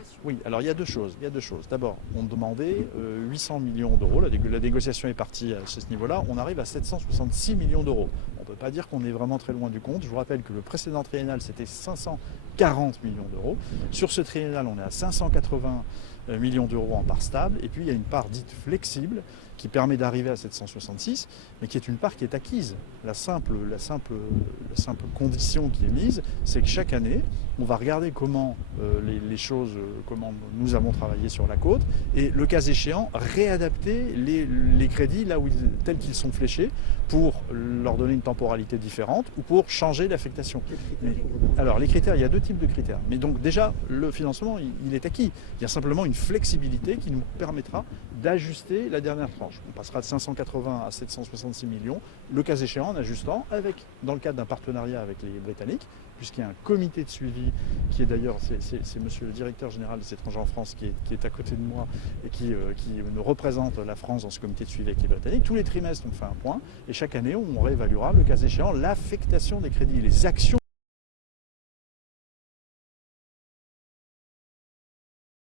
l'évaluation? Oui, alors il y a deux choses. D'abord, on demandait 800 millions d'euros. La négociation est partie à ce niveau-là. On arrive à 766 millions d'euros. On ne peut pas dire qu'on est vraiment très loin du compte. Je vous rappelle que le précédent triennal, c'était 540 millions d'euros. Sur ce triennal, on est à 580 millions d'euros en part stable. Et puis, il y a une part dite flexible qui permet d'arriver à 766, mais qui est une part qui est acquise. La simple condition qui est mise, c'est que chaque année, on va regarder comment les choses, comment nous avons travaillé sur la côte, et le cas échéant, réadapter les crédits là où tels qu'ils sont fléchés pour leur donner une temporalité différente ou pour changer l'affectation. Alors les critères, il y a deux types de critères. Mais donc déjà, le financement, il est acquis. Il y a simplement une flexibilité qui nous permettra d'ajuster la dernière tranche. On passera de 580 à 766 millions, le cas échéant en ajustant dans le cadre d'un partenariat avec les Britanniques, puisqu'il y a un comité de suivi qui est d'ailleurs, c'est monsieur le directeur général des étrangers en France qui est à côté de moi et qui nous représente la France dans ce comité de suivi avec les Britanniques. Tous les trimestres, on fait un point et chaque année, on réévaluera, le cas échéant, l'affectation des crédits, les actions